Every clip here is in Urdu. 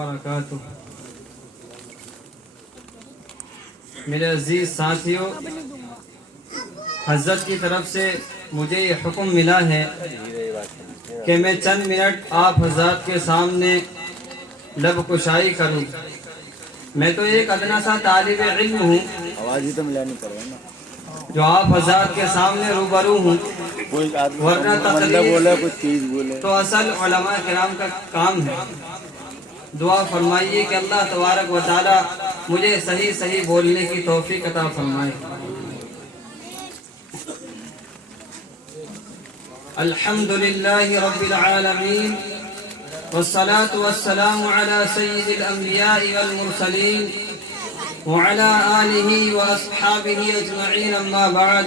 وبرکاتہ۔ میرے عزیز ساتھیوں، حضرت کی طرف سے مجھے یہ حکم ملا ہے کہ میں چند منٹ آپ حضرات کے سامنے لب کشائی کروں۔ میں تو ایک ادنا سا طالب علم ہوں جو آپ حضرات کے سامنے روبرو ہوں، ورنہ تقریر تو اصل علماء کرام کا کام ہے۔ دعا فرمائیے کہ اللہ تبارک و تعالی مجھے صحیح صحیح بولنے کی توفیق عطا فرمائے۔ الحمدللہ رب العالمین والصلاة والسلام على سید الانبیاء والمرسلین وعلى آلہ واصحابہ اجمعین، اما بعد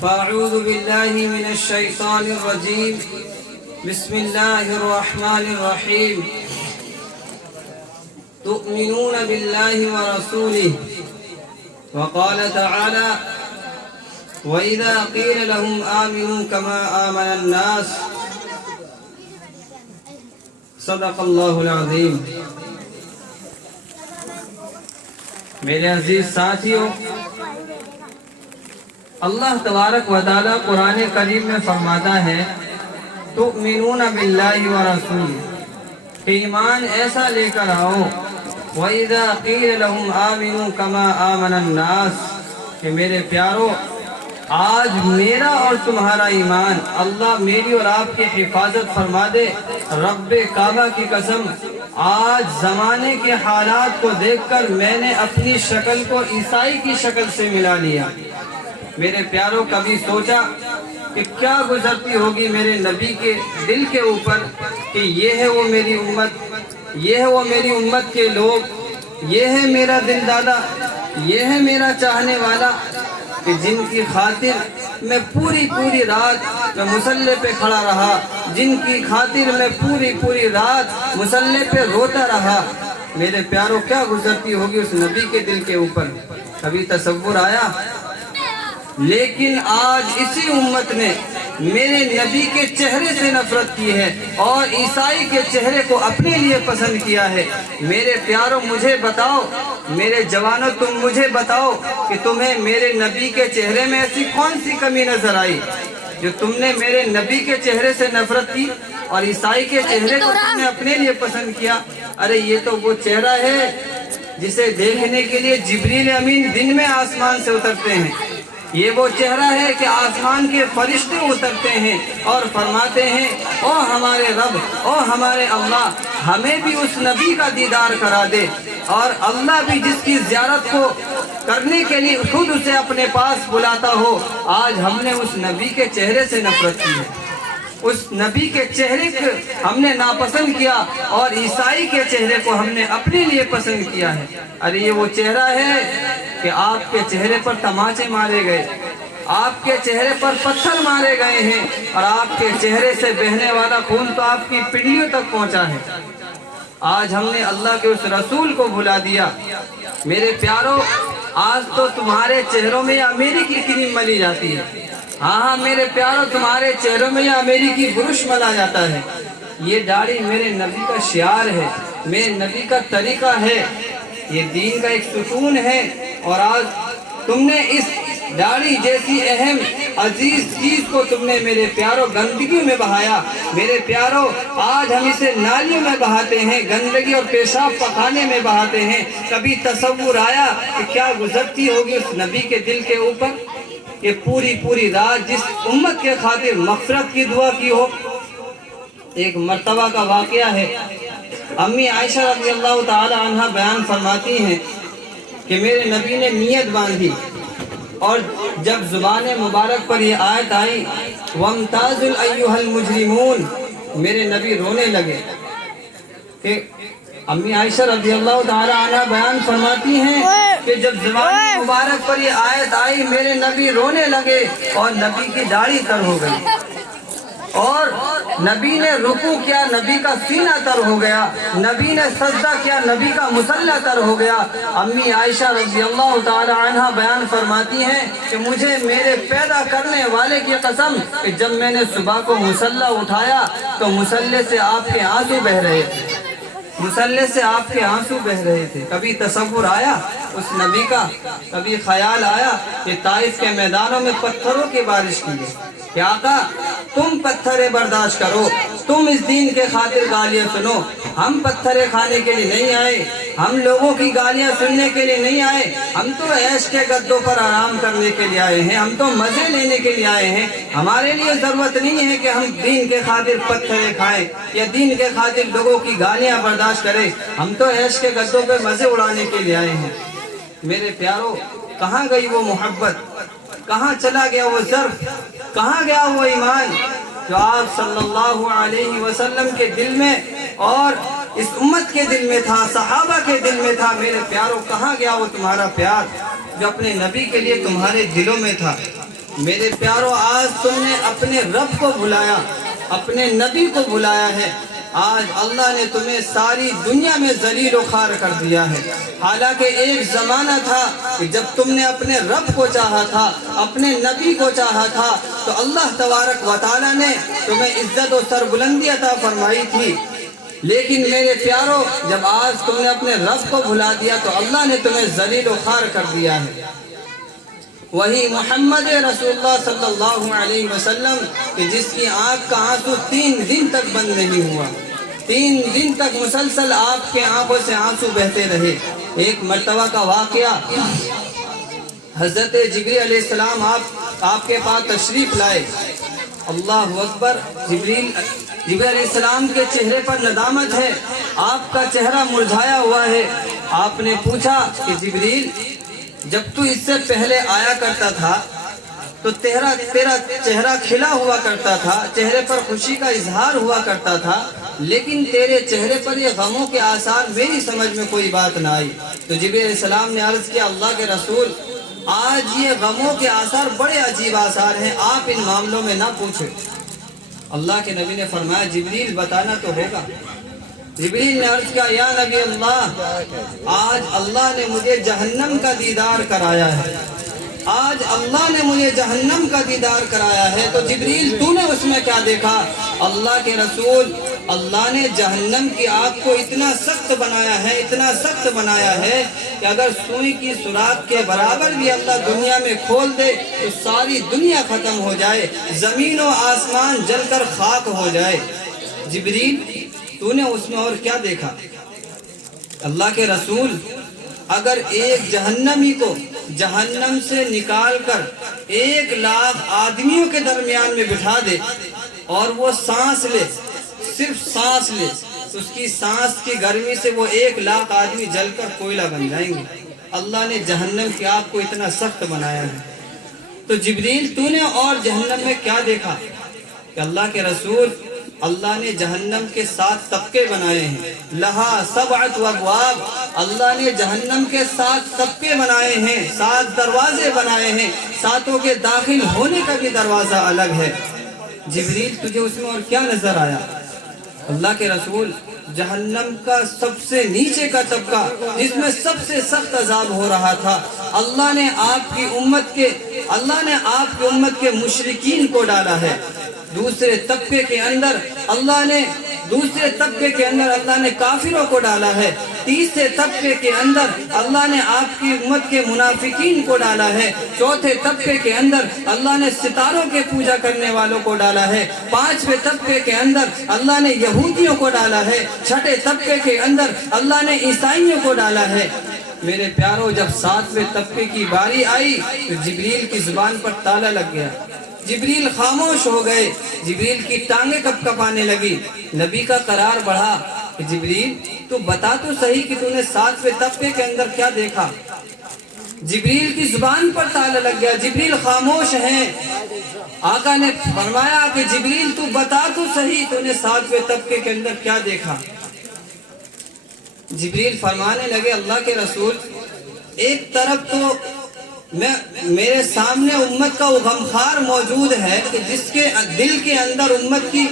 فاعوذ باللہ من الشیطان الرجیم، بسم اللہ الرحمن الرحیم۔ تؤمنون باللہ ورسولہ، وقال تعالی وَإِذَا قِيلَ لَهُمْ آمِنُوا كَمَا آمَنَ النَّاسُ۔ صدق اللہ العظیم۔ میرے عزیز ساتھیوں، اللہ تبارک و تعالی قرآن کریم میں فرماتا ہے تؤمنون باللہ ورسولہ، کہ ایمان ایسا لے کر آؤ وَإِذَا قِيلَ لَهُمْ آمِنُوا كَمَا آمَنَ النَّاسُ، کہ میرے پیارو آج میرا اور تمہارا ایمان اللہ میری اور آپ کی حفاظت فرما دے۔ رب کعبہ کی قسم، آج زمانے کے حالات کو دیکھ کر میں نے اپنی شکل کو عیسائی کی شکل سے ملا لیا۔ میرے پیارو، کبھی سوچا کہ کیا گزرتی ہوگی میرے نبی کے دل کے اوپر کہ یہ ہے وہ میری امت، یہ ہے وہ میری امت کے لوگ، یہ ہے میرا دل دادا، یہ ہے میرا چاہنے والا، کہ جن کی خاطر میں پوری رات میں مصلی پہ کھڑا رہا، جن کی خاطر میں پوری رات مصلی پہ روتا رہا۔ میرے پیارو، کیا گزرتی ہوگی اس نبی کے دل کے اوپر؟ کبھی تصور آیا؟ لیکن آج اسی امت نے میرے نبی کے چہرے سے نفرت کی ہے اور عیسائی کے چہرے کو اپنے لیے پسند کیا ہے۔ میرے پیارو، مجھے بتاؤ، میرے جوانوں، تم مجھے بتاؤ کہ تمہیں میرے نبی کے چہرے میں ایسی کون سی کمی نظر آئی جو تم نے میرے نبی کے چہرے سے نفرت کی اور عیسائی کے چہرے کو تم نے اپنے لیے پسند کیا؟ ارے یہ تو وہ چہرہ ہے جسے دیکھنے کے لیے جبریل امین دن میں آسمان سے اترتے ہیں۔ یہ وہ چہرہ ہے کہ آسمان کے فرشتے اترتے ہیں اور فرماتے ہیں او ہمارے رب، او ہمارے اللہ، ہمیں بھی اس نبی کا دیدار کرا دے۔ اور اللہ بھی جس کی زیارت کو کرنے کے لیے خود اسے اپنے پاس بلاتا ہو۔ آج ہم نے اس نبی کے چہرے سے نفرت کی ہے، اس نبی کے چہرے کو ہم نے ناپسند کیا اور عیسائی کے چہرے کو ہم نے اپنے لیے پسند کیا ہے۔ ارے یہ وہ چہرہ ہے کہ آپ کے چہرے پر تماچے مارے گئے، آپ کے چہرے پر پتھر مارے گئے ہیں اور آپ کے چہرے سے بہنے والا خون تو آپ کی پنڈلیوں تک پہنچا ہے۔ آج ہم نے اللہ کے اس رسول کو بھلا دیا۔ میرے پیارو، آج تو تمہارے چہروں میں یا میری کی کریم ملی جاتی ہے۔ ہاں میرے پیارو، تمہارے چہروں میں یا میری کی برش ملا جاتا ہے۔ یہ داڑھی میرے نبی کا شعار ہے، میرے نبی کا طریقہ ہے، یہ دین کا ایک ستون ہے۔ اور آج تم نے اس داڑھی جیسی اہم عزیز چیز کو تم نے میرے پیارو گندگی میں بہایا۔ میرے پیارو، آج ہم اسے نالیوں میں بہاتے ہیں، گندگی اور پیشاب پخانے میں بہاتے ہیں۔ کبھی تصور آیا کہ کیا گزرتی ہوگی اس نبی کے دل کے اوپر کہ پوری رات جس امت کے خاطر مغفرت کی دعا کی ہو؟ ایک مرتبہ کا واقعہ ہے، امی عائشہ رضی اللہ تعالی عنہ بیان فرماتی ہیں کہ میرے نبی نے نیت باندھی اور جب زبان مبارک پر یہ آیت آئی وَامْتَازُوا أَيُّهَا الْمُجْرِمُونَ، میرے نبی رونے لگے۔ کہ امی عائشہ رضی اللہ تعالی عنہ بیان فرماتی ہیں کہ جب زبان مبارک پر یہ آیت آئی میرے نبی رونے لگے اور نبی کی داڑھی تر ہو گئی اور نبی نے رکوع کیا، نبی کا سینہ تر ہو گیا، نبی نے سجدہ کیا، نبی کا مصلی تر ہو گیا۔ امی عائشہ رضی اللہ تعالی عنہ بیان فرماتی ہیں کہ مجھے میرے پیدا کرنے والے کی قسم کہ جب میں نے صبح کو مصلی اٹھایا تو مصلی سے آپ کے آنسو بہ رہے تھے۔ مسلح سے آپ کے آنسو بہ رہے تھے۔ کبھی تصور آیا اس نبی کا، کبھی خیال آیا کہ طائف کے میدانوں میں پتھروں کی بارش کی گئی کہ آقا تم پتھریں برداشت کرو، تم اس دین کے خاطر گالیاں سنو، ہم پتھریں کھانے کے لیے نہیں آئے، ہم لوگوں کی گالیاں سننے کے لیے نہیں آئے، ہم تو عیش کے گدوں پر آرام کرنے کے لیے آئے ہیں، ہم تو مزے لینے کے لیے آئے ہیں۔ ہمارے لیے ضرورت نہیں ہے کہ ہم دین کے خاطر پتھریں کھائیں یا دین کے خاطر لوگوں کی گالیاں برداشت کریں، ہم تو عیش کے گدوں پہ مزے اڑانے کے لیے آئے ہیں۔ میرے پیارو، کہاں گئی وہ محبت، کہاں چلا گیا وہ ظرف، کہاں گیا وہ ایمان جو آپ صلی اللہ علیہ وسلم کے دل میں اور اس امت کے دل میں تھا، صحابہ کے دل میں تھا؟ میرے پیارو، کہاں گیا وہ تمہارا پیار جو اپنے نبی کے لیے تمہارے دلوں میں تھا؟ میرے پیارو، آج تم نے اپنے رب کو بھلایا، اپنے نبی کو بھلایا ہے۔ آج اللہ نے تمہیں ساری دنیا میں ذلیل و خوار کر دیا ہے۔ حالانکہ ایک زمانہ تھا کہ جب تم نے اپنے رب کو چاہا تھا، اپنے نبی کو چاہا تھا، تو اللہ تبارک و تعالیٰ نے تمہیں عزت و سربلندی عطا فرمائی تھی۔ لیکن میرے پیارو، جب آج تم نے اپنے رب کو بھلا دیا تو اللہ نے تمہیں ذلیل و خوار کر دیا ہے۔ وہی محمد رسول اللہ صلی اللہ علیہ وسلم کہ جس کی آنکھ کا آنسو 3 دن تک بند نہیں ہوا، 3 دن تک مسلسل آپ کے آنکھوں سے آنسو بہتے رہے۔ ایک مرتبہ کا واقعہ، حضرت جبریل علیہ السلام آپ کے پاس تشریف لائے۔ اللہ اکبر! جبریل علیہ السلام کے چہرے پر ندامت ہے، آپ کا چہرہ مرجھایا ہوا ہے۔ آپ نے پوچھا کہ جبریل، جب تو اس سے پہلے آیا کرتا تھا تو تیرا چہرہ کھلا ہوا کرتا تھا، چہرے پر خوشی کا اظہار ہوا کرتا تھا، لیکن تیرے چہرے پر یہ غموں کے آثار، میری سمجھ میں کوئی بات نہ آئی۔ تو جبریل علیہ السلام نے عرض کیا، اللہ کے رسول، آج یہ غموں کے آثار بڑے عجیب آثار ہیں، آپ ان معاملوں میں نہ پوچھیں۔ اللہ کے نبی نے فرمایا، جبریل بتانا تو ہوگا۔ جبریل نے عرض کیا، یا نبی اللہ، آج اللہ نے مجھے جہنم کا دیدار کرایا ہے، آج اللہ نے مجھے جہنم کا دیدار کرایا ہے۔ تو جبریل، تو نے اس میں کیا دیکھا؟ اللہ کے رسول، اللہ نے جہنم کی آگ کو اتنا سخت بنایا ہے، اتنا سخت بنایا ہے کہ اگر سوئی کی سوراخ کے برابر بھی اللہ دنیا میں کھول دے تو ساری دنیا ختم ہو جائے، زمین و آسمان جل کر خاک ہو جائے۔ جبریل، تو نے اس میں اور کیا دیکھا؟ اللہ کے رسول، اگر ایک جہنمی کو جہنم سے نکال کر 1,00,000 آدمیوں کے درمیان میں بٹھا دے اور وہ سانس لے، صرف سانس لے، تو اس کی سانس کی گرمی سے وہ 1,00,000 آدمی جل کر کوئلہ بن جائیں گے۔ اللہ نے جہنم کی آگ کو اتنا سخت بنایا ہے۔ تو جبریل، تو نے اور جہنم میں کیا دیکھا؟ کہ اللہ کے رسول، اللہ نے جہنم کے 7 طبقے بنائے ہیں، لہا 7 ابواب، اللہ نے جہنم کے 7 طبقے بنائے ہیں، 7 دروازے بنائے ہیں، 7 کے داخل ہونے کا بھی دروازہ الگ ہے۔ جبریل، تجھے اس میں اور کیا نظر آیا؟ اللہ کے رسول، جہنم کا سب سے نیچے کا طبقہ جس میں سب سے سخت عذاب ہو رہا تھا، اللہ نے آپ کی امت کے مشرکین کو ڈالا ہے۔ دوسرے طبقے کے اندر اللہ نے کافروں کو ڈالا ہے۔ تیسرے طبقے کے اندر اللہ نے آپ کی امت کے منافقین کو ڈالا ہے۔ چوتھے طبقے کے اندر اللہ نے ستاروں کے پوجا کرنے والوں کو ڈالا ہے۔ 5ویں طبقے کے اندر اللہ نے یہودیوں کو ڈالا ہے۔ 6ٹھے طبقے کے اندر اللہ نے عیسائیوں کو ڈالا ہے۔ میرے پیارو، جب 7ویں طبقے کی باری آئی تو جبریل کی زبان پر تالا لگ گیا، جبریل خاموش ہو گئے، جبریل کی ٹانگیں کپ کپانے لگی۔ نبی کا قرار بڑھا کہ جبریل، تو بتا تو صحیح کہ تو نے 7ویں طبقے کے اندر کیا دیکھا؟ جبریل کی زبان پر تالا لگ گیا، جبریل خاموش ہیں۔ آقا نے فرمایا کہ جبریل، تو بتا تو صحیح تو نے 7ویں طبقے کے اندر کیا دیکھا؟ جبریل فرمانے لگے، اللہ کے رسول، ایک طرف تو میرے سامنے امت کا وہ غمخوار موجود ہے کہ جس کے دل کے اندر امت کی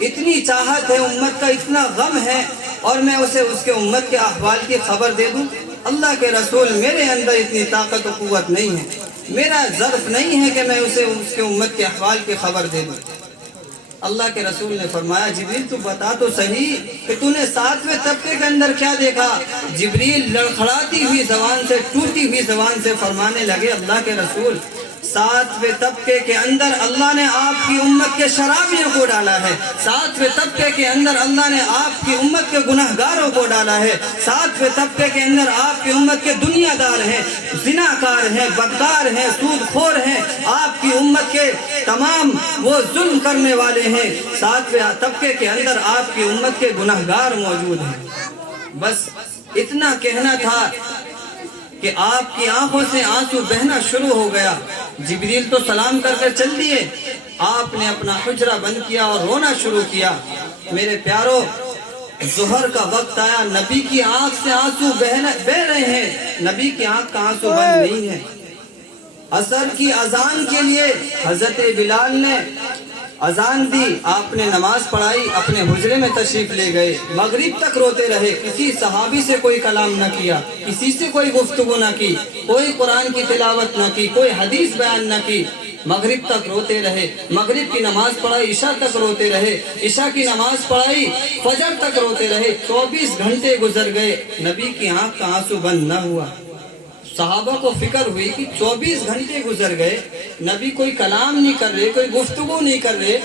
اتنی چاہت ہے، امت کا اتنا غم ہے، اور میں اسے اس کے امت کے احوال کی خبر دے دوں؟ اللہ کے رسول، میرے اندر اتنی طاقت و قوت نہیں ہے، میرا ظرف نہیں ہے کہ میں اسے اس کے امت کے احوال کی خبر دے دوں۔ اللہ کے رسول نے فرمایا جبریل تو بتا تو صحیح کہ تو نے 7ویں طبقے کے اندر کیا دیکھا؟ جبریل لڑکھڑاتی ہوئی زبان سے، ٹوٹی ہوئی زبان سے فرمانے لگے اللہ کے رسول 7ویں طبقے کے اندر اللہ نے آپ کی امت کے شرابیوں کو ڈالا ہے، 7ویں طبقے کے اندر اللہ نے آپ کی امت کے گناہگاروں کو ڈالا ہے، 7ویں طبقے کے اندر آپ کی امت کے دنیا دار ہیں، زناکار ہیں، بدکار ہیں، سود خور ہیں، آپ کی امت کے تمام وہ ظلم کرنے والے ہیں، 7ویں طبقے کے اندر آپ کی امت کے گناہگار موجود ہیں۔ بس اتنا کہنا تھا کہ آپ کی آنکھوں سے آنسو بہنا شروع ہو گیا۔ جبریل تو سلام کر کر چل دیے، آپ نے اپنا حجرہ بند کیا اور رونا شروع کیا۔ میرے پیارو، ظہر کا وقت آیا، نبی کی آنکھ سے آنسو بہ رہے ہیں، نبی کی آنکھ کا آنسو بند نہیں ہے۔ عصر کی اذان کے لیے حضرت بلال نے اذان دی، آپ نے نماز پڑھائی، اپنے حجرے میں تشریف لے گئے، مغرب تک روتے رہے، کسی صحابی سے کوئی کلام نہ کیا، کسی سے کوئی گفتگو نہ کی، کوئی قرآن کی تلاوت نہ کی، کوئی حدیث بیان نہ کی، مغرب تک روتے رہے، مغرب کی نماز پڑھائی، عشاء تک روتے رہے، عشاء کی نماز پڑھائی، فجر تک روتے رہے، 24 گھنٹے گزر گئے، نبی کی آنکھ کا آنسو بند نہ ہوا۔ صحابہ کو فکر ہوئی کہ 24 گھنٹے گزر گئے، نبی کوئی کلام نہیں کر رہے، کوئی گفتگو نہیں کر رہے،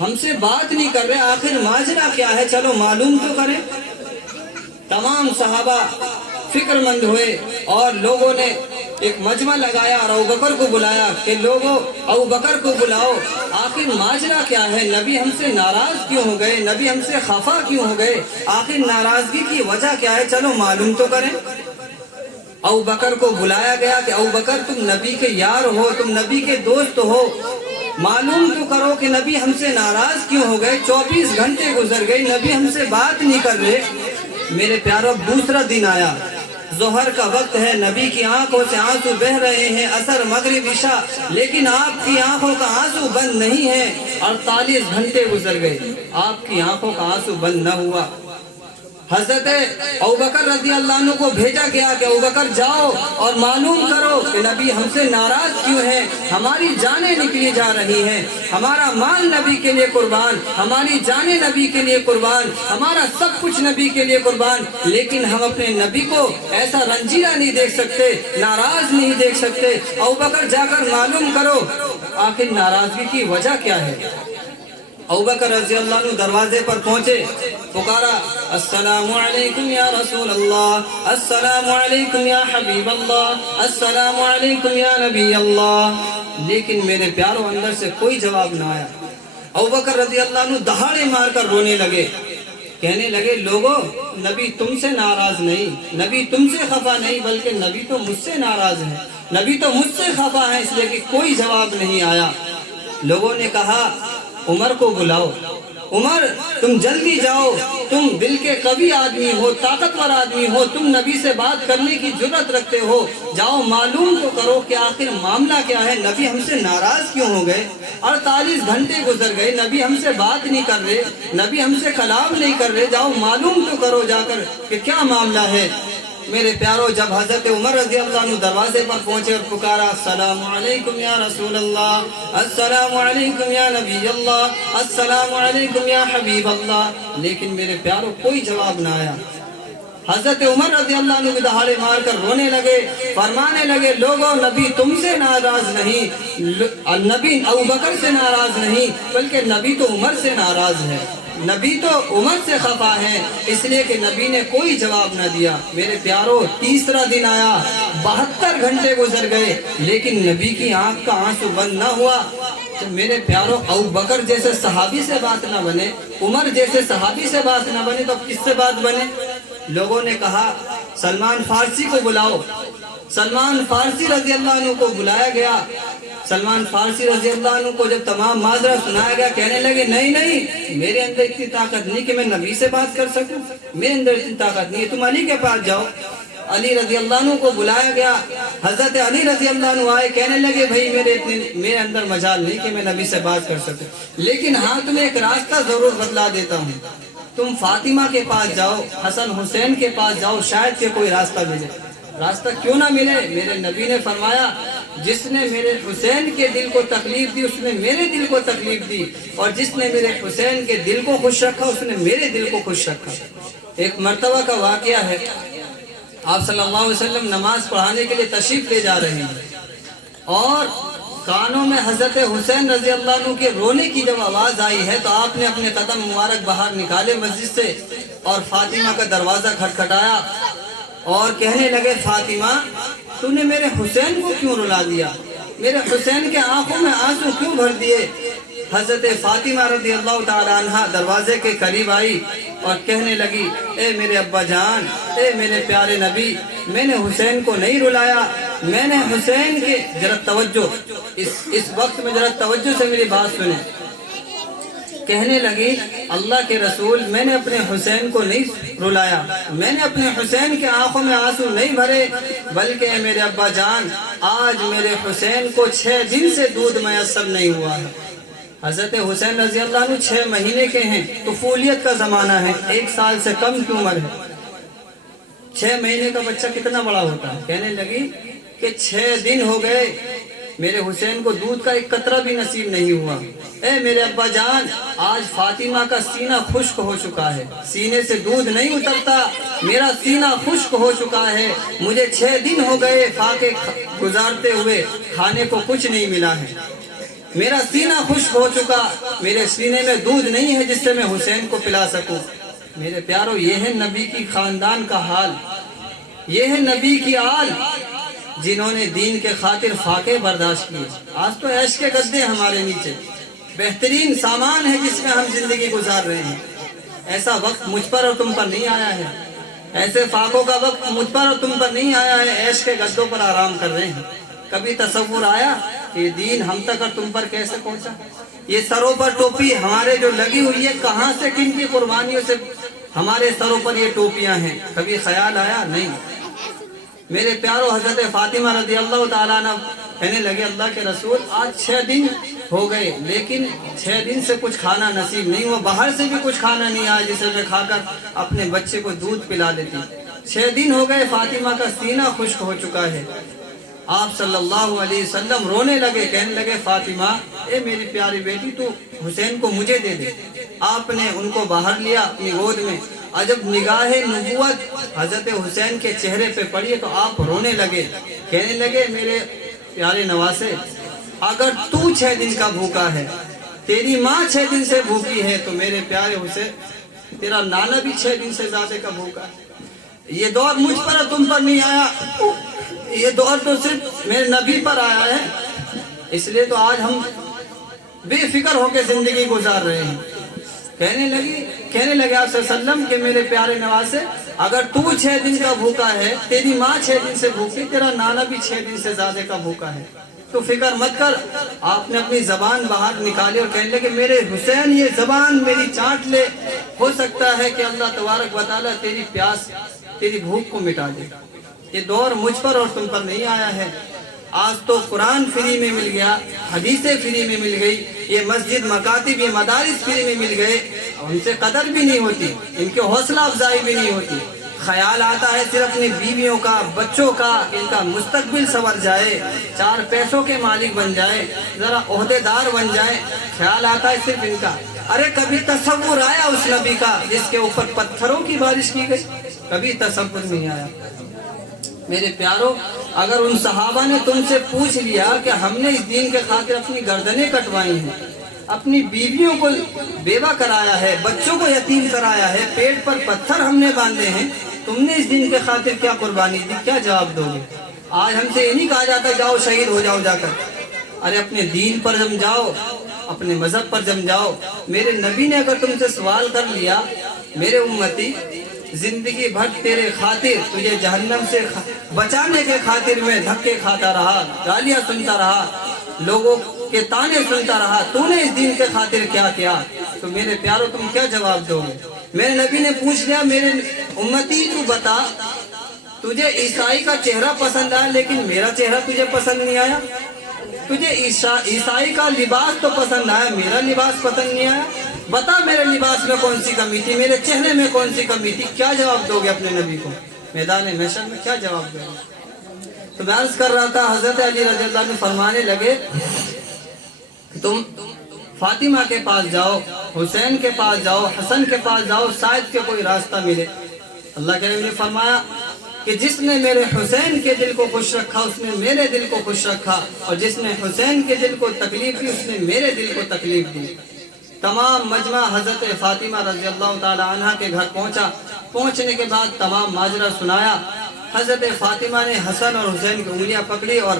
ہم سے بات نہیں کر رہے، آخر ماجرا کیا ہے، چلو معلوم تو کریں۔ تمام صحابہ فکر مند ہوئے اور لوگوں نے ایک مجمع لگایا اور ابوبکر کو بلایا کہ لوگوں ابوبکر کو بلاؤ، آخر ماجرا کیا ہے، نبی ہم سے ناراض کیوں ہو گئے، نبی ہم سے خفا کیوں ہو گئے، آخر ناراضگی کی وجہ کیا ہے، چلو معلوم تو کریں۔ ابوبکر کو بلایا گیا کہ ابوبکر تم نبی کے یار ہو، تم نبی کے دوست ہو، معلوم تو کرو کہ نبی ہم سے ناراض کیوں ہو گئے، 24 گھنٹے گزر گئے، نبی ہم سے بات نہیں کر رہے۔ میرے پیارو، دوسرا دن آیا، ظہر کا وقت ہے، نبی کی آنکھوں سے آنسو بہ رہے ہیں، عصر مغرب عشاء، لیکن آپ کی آنکھوں کا آنسو بند نہیں ہے۔ 48 گھنٹے گزر گئے، آپ کی آنکھوں کا آنسو بند نہ ہوا۔ حضرت ابوبکر رضی اللہ عنہ کو بھیجا گیا کہ ابوبکر جاؤ اور معلوم کرو کہ نبی ہم سے ناراض کیوں ہیں، ہماری جانیں نکلی جا رہی ہیں، ہمارا مال نبی کے لیے قربان، ہماری جانیں نبی کے لیے قربان، ہمارا سب کچھ نبی کے لیے قربان، لیکن ہم اپنے نبی کو ایسا رنجیدہ نہیں دیکھ سکتے، ناراض نہیں دیکھ سکتے۔ ابوبکر جا کر معلوم کرو آخر ناراضگی کی وجہ کیا ہے۔ ابوبکر رضی اللہ عنہ دروازے پر پہنچے، پکارا، السلام علیکم یا رسول اللہ، السلام علیکم یا حبیب اللہ، السلام علیکم یا نبی اللہ، لیکن میرے پیاروں اندر سے کوئی جواب نہ آیا۔ ابوبکر رضی اللہ عنہ دہاڑے مار کر رونے لگے، کہنے لگے، لوگوں، نبی تم سے ناراض نہیں، نبی تم سے خفا نہیں، بلکہ نبی تو مجھ سے ناراض ہے، نبی تو مجھ سے خفا ہے، اس لیے کہ کوئی جواب نہیں آیا۔ لوگوں نے کہا، عمر کو بلاؤ، عمر تم جلدی جاؤ، تم دل کے قوی آدمی ہو، طاقتور آدمی ہو، تم نبی سے بات کرنے کی جرأت رکھتے ہو، جاؤ معلوم تو کرو کہ آخر معاملہ کیا ہے، نبی ہم سے ناراض کیوں ہو گئے، 48 گھنٹے گزر گئے، نبی ہم سے بات نہیں کر رہے، نبی ہم سے کلام نہیں کر رہے، جاؤ معلوم تو کرو جا کر کہ کیا معاملہ ہے۔ میرے پیارو، جب حضرت عمر رضی اللہ عنہ دروازے پر پہنچے اور پکارا، السلام علیکم یا رسول اللہ، السلام علیکم یا نبی اللہ، السلام علیکم یا حبیب اللہ، لیکن میرے پیارو کوئی جواب نہ آیا۔ حضرت عمر رضی اللہ عنہ بھی دہاڑے مار کر رونے لگے، فرمانے لگے، لوگوں، نبی تم سے ناراض نہیں، نبی ابوبکر سے ناراض نہیں، بلکہ نبی تو عمر سے ناراض ہے، نبی تو عمر سے خفا ہے، اس لیے کہ نبی نے کوئی جواب نہ دیا۔ میرے پیارو، تیسرا دن آیا، 72 گھنٹے گزر گئے، لیکن نبی کی آنکھ کا آنسو بند نہ ہوا۔ تو میرے پیارو، ابوبکر جیسے صحابی سے بات نہ بنے، عمر جیسے صحابی سے بات نہ بنے، تو کس سے بات بنے؟ لوگوں نے کہا، سلمان فارسی کو بلاؤ۔ سلمان فارسی رضی اللہ عنہ کو بلایا گیا۔ سلمان فارسی رضی اللہ عنہ کو جب تمام ماجرا سنایا گیا، کہنے لگے، نہیں نہیں، میرے اندر اتنی طاقت نہیں کہ میں نبی سے بات کر سکوں، میرے اندر اتنی طاقت نہیں ہے، تم علی کے پاس جاؤ۔ علی رضی اللہ عنہ کو بلایا گیا، حضرت علی رضی اللہ عنہ آئے، کہنے لگے، بھائی میرے اندر مجال نہیں کہ میں نبی سے بات کر سکوں، لیکن ہاں تمہیں ایک راستہ ضرور بتلا دیتا ہوں، تم فاطمہ کے پاس جاؤ، حسن حسین کے پاس جاؤ، شاید کہ کوئی راستہ ملے۔ راستہ کیوں نہ ملے؟ میرے نبی نے فرمایا جس نے میرے حسین کے دل کو تکلیف دی اس نے میرے دل کو تکلیف دی، اور جس نے میرے حسین کے دل کو خوش رکھا اس نے میرے دل کو خوش رکھا۔ ایک مرتبہ کا واقعہ ہے، آپ صلی اللہ علیہ وسلم نماز پڑھانے کے لیے تشریف لے جا رہے ہیں، اور کانوں میں حضرت حسین رضی اللہ عنہ کے رونے کی جب آواز آئی ہے تو آپ نے اپنے قدم مبارک باہر نکالے مسجد سے اور فاطمہ کا دروازہ کھٹکھٹایا اور کہنے لگے، فاطمہ تو نے میرے حسین کو کیوں رلا دیا، میرے حسین کے آنکھوں میں آنسو کیوں بھر دیے؟ حضرت فاطمہ رضی اللہ تعالی عنہ دروازے کے قریب آئی اور کہنے لگی، اے میرے ابا جان، اے میرے پیارے نبی، میں نے حسین کو نہیں رلایا، میں نے حسین کے، ذرا توجہ اس وقت میں ذرا توجہ سے میری بات سنیں۔ کہنے لگی، اللہ کے رسول، میں نے اپنے حسین کو نہیں رلایا، میں نے اپنے حسین کے آنکھوں میں آنسو نہیں بھرے، بلکہ میرے ابا جان آج میرے حسین کو 6 دن سے دودھ میسر نہیں ہوا ہے۔ حضرت حسین رضی اللہ عنہ 6 مہینے کے ہیں، طفولیت کا زمانہ ہے، 1 سال سے کم کی عمر ہے، 6 مہینے کا بچہ کتنا بڑا ہوتا ہے؟ کہنے لگی کہ 6 دن ہو گئے میرے حسین کو دودھ کا ایک قطرہ بھی نصیب نہیں ہوا۔ اے میرے ابا جان آج فاطمہ کا سینہ خشک ہو چکا ہے، سینے سے دودھ نہیں اترتا، میرا سینہ خشک ہو چکا ہے، مجھے 6 دن ہو گئے فاقے گزارتے ہوئے، کھانے کو کچھ نہیں ملا ہے، میرا سینہ خشک ہو چکا، میرے سینے میں دودھ نہیں ہے جس سے میں حسین کو پلا سکوں۔ میرے پیارو، یہ ہے نبی کی خاندان کا حال، یہ ہے نبی کی آل، جنہوں نے دین کے خاطر فاقے برداشت کیے۔ آج تو عیش کے گدے ہمارے نیچے، بہترین سامان ہے جس میں ہم زندگی گزار رہے ہیں۔ ایسا وقت مجھ پر اور تم پر نہیں آیا ہے، ایسے فاقوں کا وقت مجھ پر اور تم پر نہیں آیا ہے، عیش کے گدوں پر آرام کر رہے ہیں۔ کبھی تصور آیا کہ یہ دین ہم تک اور تم پر کیسے پہنچا؟ یہ سروں پر ٹوپی ہمارے جو لگی ہوئی ہے، کہاں سے، کن کی قربانیوں سے ہمارے سروں پر یہ ٹوپیاں ہیں؟ کبھی خیال آیا؟ نہیں۔ میرے پیارو، حضرت فاطمہ رضی اللہ تعالیٰ عنہ کہنے لگے، اللہ کے رسول آج 6 دن ہو گئے لیکن 6 دن سے کچھ کھانا نصیب نہیں ہوا، باہر سے بھی کچھ کھانا نہیں آیا جسے میں کھا کر اپنے بچے کو دودھ پلا دیتی۔ 6 دن ہو گئے، فاطمہ کا سینہ خشک ہو چکا ہے۔ آپ صلی اللہ علیہ وسلم رونے لگے، کہنے لگے، فاطمہ اے میری پیاری بیٹی تو حسین کو مجھے دے دے۔ آپ نے ان کو باہر لیا اپنی گود میں، اور جب نگاہ نبوت حضرت حسین کے چہرے پہ پڑی تو آپ رونے لگے، کہنے لگے، میرے پیارے نواسے اگر تو 6 دن کا بھوکا ہے، تیری ماں 6 دن سے بھوکی ہے، تو میرے پیارے حسین تیرا نانا بھی 6 دن سے زیادہ کا بھوکا ہے۔ یہ دور مجھ پر اور تم پر نہیں آیا، یہ دور تو صرف میرے نبی پر آیا ہے، اس لیے تو آج ہم بے فکر ہو کے زندگی گزار رہے ہیں۔ کہنے لگے آپ صلی اللہ علیہ وسلم کہ میرے پیارے نواسے اگر تو 6 دن کا بھوکا ہے، تیری ماں 6 دن سے بھوکی، تیرا نانا بھی 6 دن سے زیادہ کا بھوکا ہے، تو فکر مت کر۔ آپ نے اپنی زبان باہر نکالی اور کہنے لگے، میرے حسین یہ زبان میری چاٹ لے، ہو سکتا ہے کہ اللہ تبارک و تعالیٰ تیری پیاس، تیری بھوک کو مٹا دے۔ یہ دور مجھ پر اور تم پر نہیں آیا ہے۔ آج تو قرآن فری میں مل گیا، حدیثیں فری میں مل گئی، یہ مسجد، مکاتب، یہ مدارس فری میں مل گئے، ان سے قدر بھی نہیں ہوتی، ان کے حوصلہ افزائی بھی نہیں ہوتی۔ خیال آتا ہے صرف اپنی بیویوں کا، بچوں کا، کہ ان کا مستقبل سنور جائے، 4 پیسوں کے مالک بن جائے، ذرا عہدے دار بن جائے، خیال آتا ہے صرف ان کا۔ ارے کبھی تصور آیا اس نبی کا جس کے اوپر پتھروں کی بارش کی گئی؟ کبھی تصور نہیں آیا۔ میرے پیارو، اگر ان صحابہ نے تم سے پوچھ لیا کہ ہم نے اس دین کے خاطر اپنی گردنیں کٹوائی ہیں، اپنی بیویوں کو بیوہ کرایا ہے، بچوں کو یتیم کرایا ہے، پیٹ پر پتھر ہم نے باندھے ہیں، تم نے اس دین کے خاطر کیا قربانی دی؟ کیا جواب دو گے؟ آج ہم سے یہ نہیں کہا جاتا جاؤ شہید ہو جاؤ جا کر، ارے اپنے دین پر جم جاؤ، اپنے مذہب پر جم جاؤ۔ میرے نبی نے اگر تم سے سوال کر لیا، میرے امتی زندگی بھر تیرے خاطر، تجھے جہنم سے بچانے کے خاطر میں دھکے کھاتا رہا، گالیاں سنتا رہا، لوگوں کے تانے سنتا رہا، تو نے اس دین کے خاطر کیا کیا؟ تو میرے پیارو تم کیا جواب دو گے؟ میرے نبی نے پوچھ لیا، میرے امتی تو بتا، تجھے عیسائی کا چہرہ پسند آیا لیکن میرا چہرہ تجھے پسند نہیں آیا؟ تجھے عیسائی کا لباس تو پسند آیا، میرا لباس پسند نہیں آیا؟ بتا میرے لباس میں کون سی کمی تھی، میرے چہرے میں کون سی کمی تھی؟ کیا جواب دو گے اپنے نبی کو؟ میدان محشر میں کیا جواب دو گے؟ تو میں عرض کر رہا تھا، حضرت علی رضی اللہ عنہ فرمانے لگے تم فاطمہ کے پاس جاؤ، حسین کے پاس جاؤ، حسن کے پاس جاؤ، شاید کہ کوئی راستہ ملے۔ اللہ کے نبی نے فرمایا کہ جس نے میرے حسین کے دل کو خوش رکھا اس نے میرے دل کو خوش رکھا، اور جس نے حسین کے دل کو تکلیف دی اس نے میرے دل کو تکلیف دی۔ تمام مجمع حضرت فاطمہ رضی اللہ تعالی عنہ کے گھر پہنچا۔ پہنچنے کے بعد تمام ماجرا سنایا۔ حضرت فاطمہ نے حسن اور حسین کی انگلیاں پکڑی اور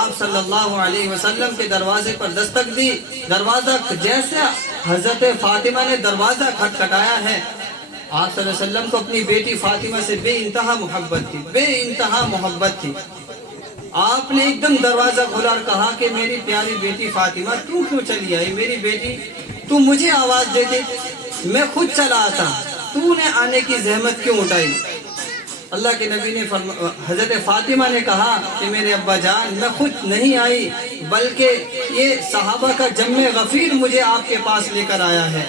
آپ صلی اللہ علیہ وسلم کے دروازے پر دستک دی۔ دروازہ جیسے حضرت فاطمہ نے دروازہ کھٹکھٹایا ہے، آپ صلی اللہ علیہ وسلم کو اپنی بیٹی فاطمہ سے بے انتہا محبت تھی، بے انتہا محبت تھی۔ آپ نے ایک دم دروازہ کھولا اور کہا کہ میری پیاری بیٹی فاطمہ تو کیوں چلی آئی؟ میری بیٹی تو مجھے آواز دے دے، میں خود چلا آتا، تو نے آنے کی زحمت کیوں اٹھائی؟ اللہ کے نبی نے حضرت فاطمہ نے کہا کہ میرے ابا جان میں خود نہیں آئی، بلکہ یہ صحابہ کا جمع غفیر مجھے آپ کے پاس لے کر آیا ہے۔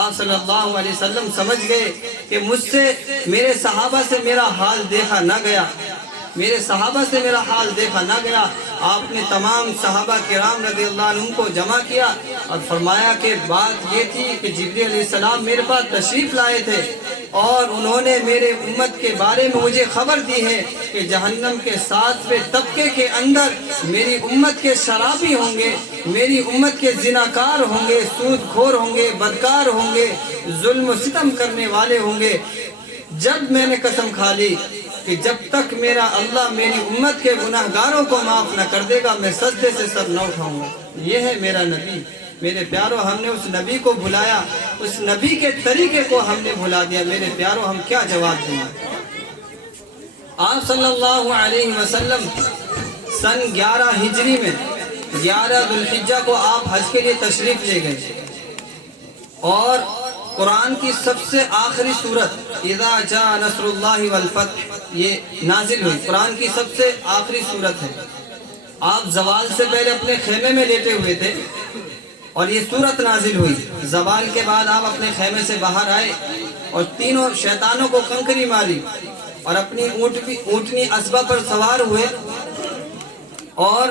آپ صلی اللہ علیہ وسلم سمجھ گئے کہ مجھ سے میرے صحابہ سے میرا حال دیکھا نہ گیا، میرے صحابہ سے میرا حال دیکھا نہ گیا۔ آپ نے تمام صحابہ کرام رضی اللہ عنہم کو جمع کیا اور فرمایا کہ بات یہ تھی کہ جبریل علیہ السلام میرے پاس تشریف لائے تھے اور انہوں نے میرے امت کے بارے میں مجھے خبر دی ہے کہ جہنم کے 7ویں طبقے کے اندر میری امت کے شرابی ہوں گے، میری امت کے زناکار ہوں گے، سود خور ہوں گے، بدکار ہوں گے، ظلم و ستم کرنے والے ہوں گے۔ جب میں نے قسم کھا لی کہ جب تک میرا اللہ میری امت کے گناہگاروں کو معاف نہ کر دے گا میں سجدے سے سر نہ اٹھاؤں گا۔ یہ ہے میرا نبی۔ میرے پیاروں، ہم نے اس نبی کو بھلایا، اس نبی کے طریقے کو ہم نے بھلا دیا۔ میرے پیاروں، ہم کیا جواب دیں گے؟ آپ صلی اللہ علیہ وسلم سن 11 ہجری میں 11 ذوالحجہ کو آپ حج کے لیے تشریف لے گئے اور قرآن کی سب سے آخری سورت اذا جاء نصر اللہ والفتح یہ نازل ہوئی، قرآن کی سب سے آخری سورت ہے۔ آپ زوال سے پہلے اپنے خیمے میں لیٹے ہوئے تھے اور یہ سورت نازل ہوئی۔ زوال کے بعد آپ اپنے خیمے سے باہر آئے اور تینوں شیطانوں کو کنکری ماری اور اپنی اونٹنی اسبا پر سوار ہوئے اور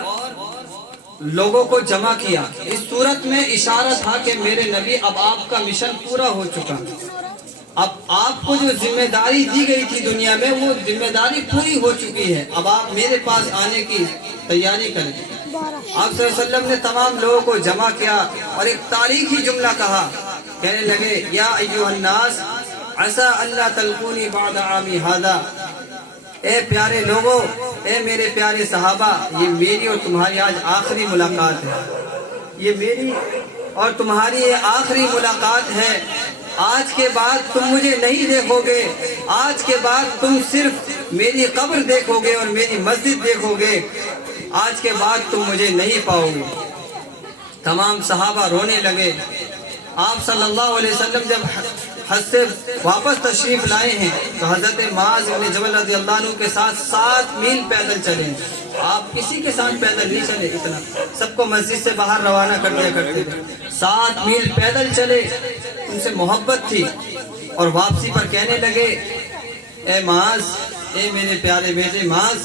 لوگوں کو جمع کیا۔ اس صورت میں اشارہ تھا کہ میرے نبی اب آپ کا مشن پورا ہو چکا، اب آپ کو جو ذمہ داری دی گئی تھی دنیا میں وہ ذمہ داری پوری ہو چکی ہے، اب آپ میرے پاس آنے کی تیاری کریں۔ آپ صلی اللہ علیہ وسلم نے تمام لوگوں کو جمع کیا اور ایک تاریخی جملہ کہا، کہنے لگے یا ایھا الناس عسى الا تلقوني بعد عامی ھذا، اے پیارے لوگوں، اے میرے پیارے صحابہ، یہ میری اور تمہاری آج آخری ملاقات ہے، یہ میری اور تمہاری یہ آخری ملاقات ہے۔ آج کے بعد تم مجھے نہیں دیکھو گے، آج کے بعد تم صرف میری قبر دیکھو گے اور میری مسجد دیکھو گے، آج کے بعد تم مجھے نہیں پاؤ گے۔ تمام صحابہ رونے لگے۔ آپ صلی اللہ علیہ وسلم جب حج سے واپس تشریف لائے ہیں تو حضرت معاذ بن جبل رضی اللہ عنہ کے ساتھ 7 میل پیدل چلے۔ آپ کسی کے ساتھ پیدل نہیں چلے، اتنا سب کو مسجد سے باہر روانہ کر دیا کرتے تھے۔ 7 میل پیدل چلے، ان سے محبت تھی اور واپسی پر کہنے لگے اے معاذ، اے میرے پیارے بیٹے معاذ،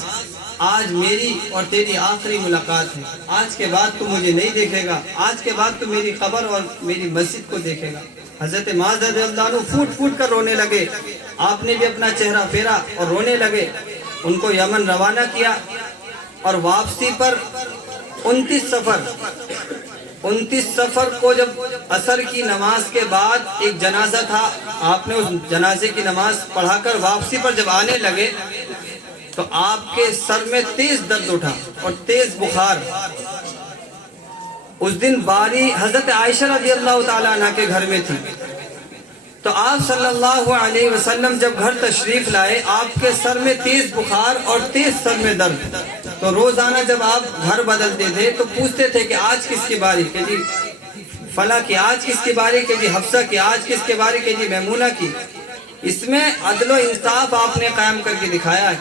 آج میری اور تیری آخری ملاقات ہے، آج کے بعد تو مجھے نہیں دیکھے گا، آج کے بعد تو میری قبر اور میری مسجد کو دیکھے گا۔ حضرت معاذ رضی اللہ عنہ پھوٹ پھوٹ کر رونے لگے۔ آپ نے بھی اپنا چہرہ پھیرا اور رونے لگے۔ ان کو یمن روانہ کیا اور واپسی پر 29 سفر کو جب عصر کی نماز کے بعد ایک جنازہ تھا، آپ نے اس جنازے کی نماز پڑھا کر واپسی پر جب آنے لگے تو آپ کے سر میں تیز درد اٹھا اور تیز بخار۔ اس دن باری حضرت عائشہ رضی اللہ تعالیٰ عنہ کے گھر میں تھی، تو آپ صلی اللہ علیہ وسلم جب گھر تشریف لائے آپ کے سر میں تیز بخار اور تیز سر میں درد۔ تو روزانہ جب آپ گھر بدلتے تھے تو پوچھتے تھے کہ آج کس کی باری، کہ جی فلاں کی، آج کس کی باری، کہ جی حفصہ کی، آج کس کی باری، کہ جی میمونہ کی۔ اس میں عدل و انصاف آپ نے قائم کر کے دکھایا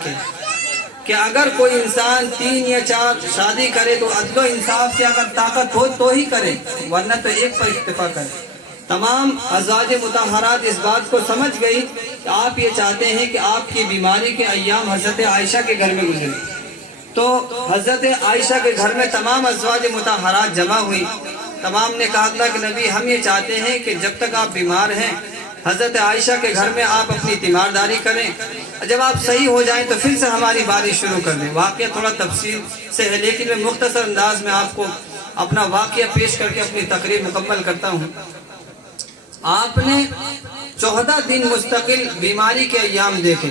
کہ اگر کوئی انسان 3 یا 4 شادی کرے تو عدل و انصاف سے اگر طاقت ہو تو ہی کرے، ورنہ تو ایک پر اکتفا کرے۔ تمام ازواج مطہرات اس بات کو سمجھ گئی کہ آپ یہ چاہتے ہیں کہ آپ کی بیماری کے ایام حضرت عائشہ کے گھر میں گزرے۔ تو حضرت عائشہ کے گھر میں تمام ازواج مطہرات جمع ہوئی. تمام نے کہا تھا کہ نبی ہم یہ چاہتے ہیں کہ جب تک آپ بیمار ہیں حضرت عائشہ کے گھر میں آپ اپنی تیمارداری کریں، جب آپ صحیح ہو جائیں تو پھر سے ہماری باری شروع کر دیں. واقعہ تھوڑا تفصیل سے ہے لیکن میں مختصر انداز میں آپ کو اپنا واقعہ پیش کر کے اپنی تقریر مکمل کرتا ہوں. آپ نے 14 دن مستقل بیماری کے ایام دیکھے،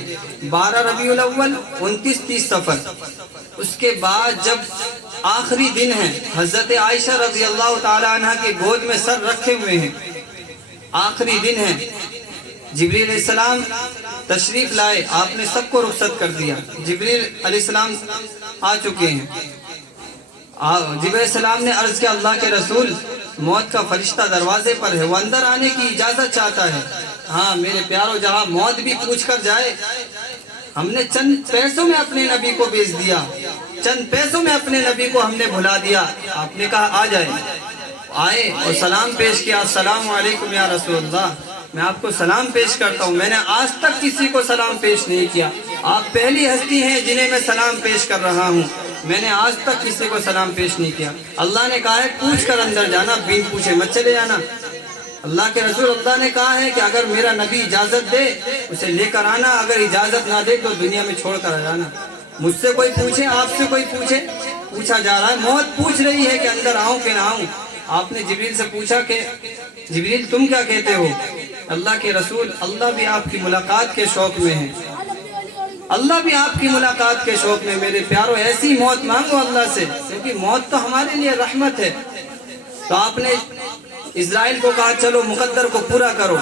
12 ربیع الاول، 29 30 صفر. اس کے بعد جب آخری دن ہے، حضرت عائشہ رضی اللہ تعالی عنہ کی گود میں سر رکھے ہوئے ہیں، آخری دن ہے، جبریل علیہ السلام تشریف لائے، آپ نے سب کو رخصت کر دیا. جبریل علیہ السلام آ چکے ہیں. جبریل علیہ السلام نے عرض کیا اللہ کے رسول موت کا فرشتہ دروازے پر ہے، وہ اندر آنے کی اجازت چاہتا ہے. ہاں میرے پیارو، جہاں موت بھی پوچھ کر جائے. ہم نے چند پیسوں میں اپنے نبی کو بیچ دیا، چند پیسوں میں اپنے نبی کو ہم نے بھلا دیا. آپ نے کہا آ جائے، آئے اور سلام پیش کیا. السلام علیکم یا رسول اللہ، میں آپ کو سلام پیش کرتا ہوں. میں نے آج تک کسی کو سلام پیش نہیں کیا، آپ پہلی ہستی ہیں جنہیں میں سلام پیش کر رہا ہوں. میں نے آج تک کسی کو سلام پیش نہیں کیا. اللہ نے کہا ہے پوچھ کر اندر جانا، بین پوچھے مت چلے جانا. اللہ کے رسول اللہ نے کہا ہے کہ اگر میرا نبی اجازت دے اسے لے کر آنا، اگر اجازت نہ دے تو دنیا میں چھوڑ کر آ جانا. مجھ سے کوئی پوچھے، آپ سے کوئی پوچھے، پوچھا جا رہا ہے. موت پوچھ رہی ہے کہ اندر آؤں کہ نہ آؤں. آپ نے جبریل سے پوچھا کہ جبریل تم کیا کہتے ہو؟ اللہ کے رسول اللہ بھی آپ کی ملاقات کے شوق میں ہے، اللہ بھی آپ کی ملاقات کے شوق میں. میرے پیارو ایسی موت مانگو اللہ سے، کیونکہ موت تو ہمارے لیے رحمت ہے. تو آپ نے اسرائیل کو کہا چلو مقدر کو پورا کرو.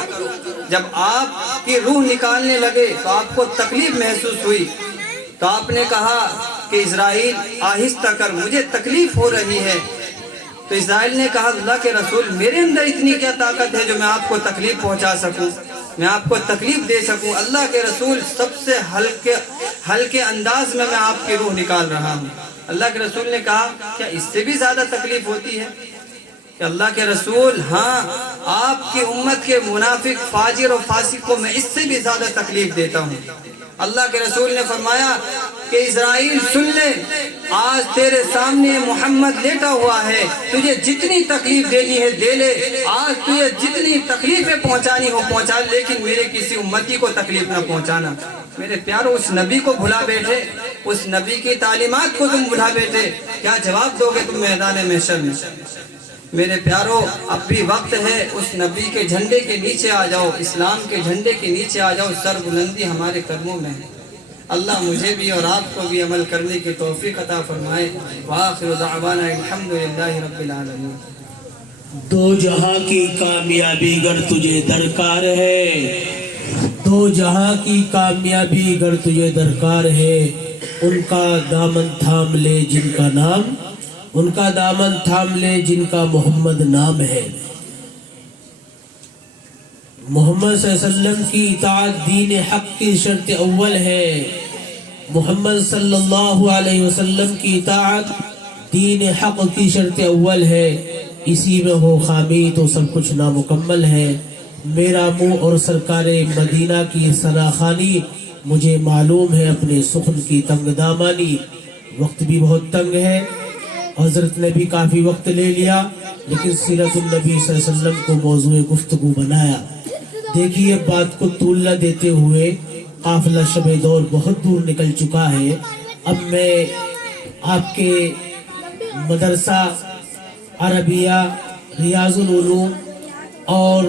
جب آپ کی روح نکالنے لگے تو آپ کو تکلیف محسوس ہوئی. تو آپ نے کہا کہ اسرائیل آہستہ کر، مجھے تکلیف ہو رہی ہے. تو اسرائیل نے کہا اللہ کے رسول میرے اندر اتنی کیا طاقت ہے جو میں آپ کو تکلیف پہنچا سکوں، میں آپ کو تکلیف دے سکوں. اللہ کے رسول سب سے ہلکے انداز میں آپ کی روح نکال رہا ہوں. اللہ کے رسول نے کہا کیا اس سے بھی زیادہ تکلیف ہوتی ہے؟ کہ اللہ کے رسول ہاں، آپ کی امت کے منافق فاجر و فاسق کو میں اس سے بھی زیادہ تکلیف دیتا ہوں. اللہ کے رسول نے فرمایا کہ اسرائیل سن لے، آج تیرے سامنے محمد لیٹا ہوا ہے، تجھے جتنی تکلیف دینی ہے دے لے، آج تجھے جتنی تکلیفیں پہنچانی ہو پہنچا، لیکن میرے کسی امتی کو تکلیف نہ پہنچانا. میرے پیارو اس نبی کو بھلا بیٹھے، اس نبی کی تعلیمات کو تم بھلا بیٹھے، کیا جواب دو گے تم میدان محشر میں؟ میرے پیارو اب بھی وقت ہے، اس نبی کے جھنڈے کے نیچے آ جاؤ، اسلام کے جھنڈے کے نیچے آ جاؤ. سر بلندی ہمارے قدموں میں ہے. اللہ مجھے بھی اور آپ کو بھی عمل کرنے کی توفیق عطا فرمائے. وآخر دعوانا الحمدللہ رب العالمین. دو جہاں کی کامیابی گر تجھے درکار ہے، دو جہاں کی کامیابی گر تجھے درکار ہے، ان کا دامن تھام لے جن کا نام، ان کا دامن تھام لے جن کا محمد نام ہے. محمد صلی اللہ علیہ وسلم کی اطاعت دین حق کی شرط اول ہے. محمد صلی اللہ علیہ وسلم کی اطاعت دین حق کی شرط اول ہے. اسی میں ہو خامی تو سب کچھ نامکمل ہے. میرا منہ اور سرکار مدینہ کی سراخانی مجھے معلوم ہے اپنے سخن کی تنگ دامانی. وقت بھی بہت تنگ ہے، حضرت نے بھی کافی وقت لے لیا، لیکن سیرت النبی صلی اللہ علیہ وسلم کو موضوع گفتگو بنایا. دیکھیے بات کو طول نہ دیتے ہوئے، قافلہ شب دور بہت دور نکل چکا ہے. اب میں آپ کے مدرسہ عربیہ ریاض العلوم اور